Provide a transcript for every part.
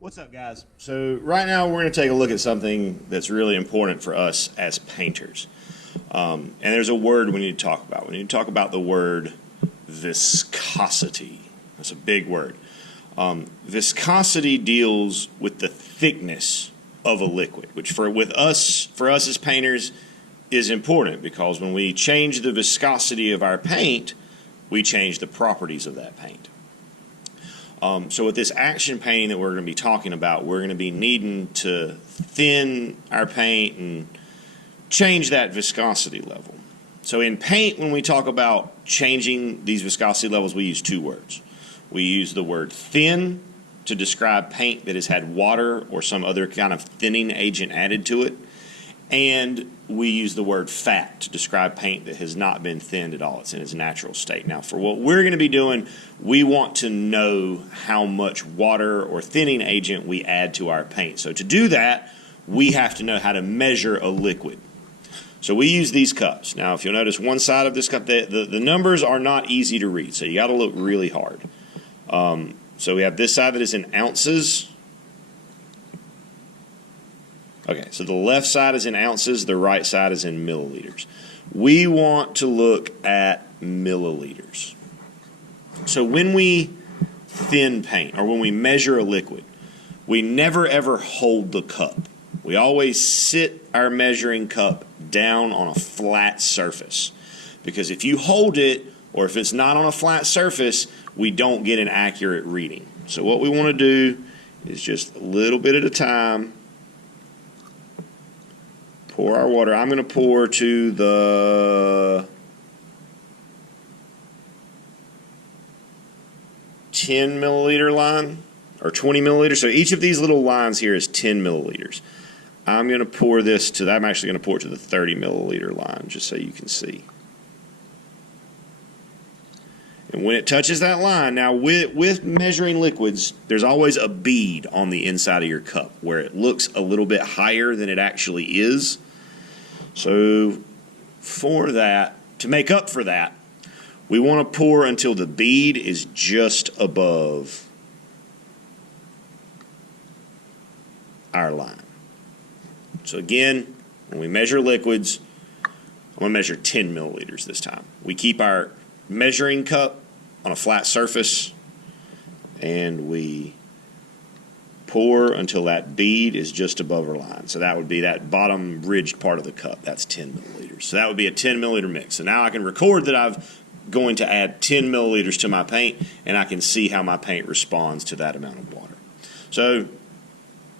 What's up, guys? So right now we're going to take a look at something that's really important for us as painters. And there's a word we need to talk about. We need to talk about the word viscosity. That's a big word. Viscosity deals with the thickness of a liquid, which for us as painters is important, because when we change the viscosity of our paint, we change the properties of that paint. So with this action painting that we're going to be talking about, we're going to be needing to thin our paint and change that viscosity level. So in paint, when we talk about changing these viscosity levels, we use two words. We use the word thin to describe paint that has had water or some other kind of thinning agent added to it. And we use the word fat to describe paint that has not been thinned at all. It's in its natural state. Now, for what we're going to be doing, we want to know how much water or thinning agent we add to our paint. So to do that, we have to know how to measure a liquid. So we use these cups. Now, if you'll notice one side of this cup, the numbers are not easy to read, so you got to look really hard. So we have this side that is in ounces. Okay, so the left side is in ounces, the right side is in milliliters. We want to look at milliliters. So when we thin paint, or when we measure a liquid, we never ever hold the cup. We always sit our measuring cup down on a flat surface. Because if you hold it, or if it's not on a flat surface, we don't get an accurate reading. So what we want to do is just a little bit at a time, pour our water. I'm going to pour to the 10 milliliter line, or 20 milliliters. So each of these little lines here is 10 milliliters. I'm going to pour this to, I'm actually going to pour it to the 30 milliliter line, just so you can see. And when it touches that line, now with measuring liquids, there's always a bead on the inside of your cup where it looks a little bit higher than it actually is. So for that, to make up for that, we want to pour until the bead is just above our line. So again, when we measure liquids, I'm going to measure 10 milliliters this time. We keep our measuring cup on a flat surface, and we pour until that bead is just above our line. So that would be that bottom ridged part of the cup. That's 10 milliliters. So that would be a 10 milliliter mix. So now I can record that I'm going to add 10 milliliters to my paint, and I can see how my paint responds to that amount of water. So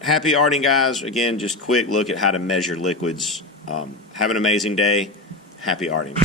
happy arting, guys. Again, just quick look at how to measure liquids. Have an amazing day. Happy arting.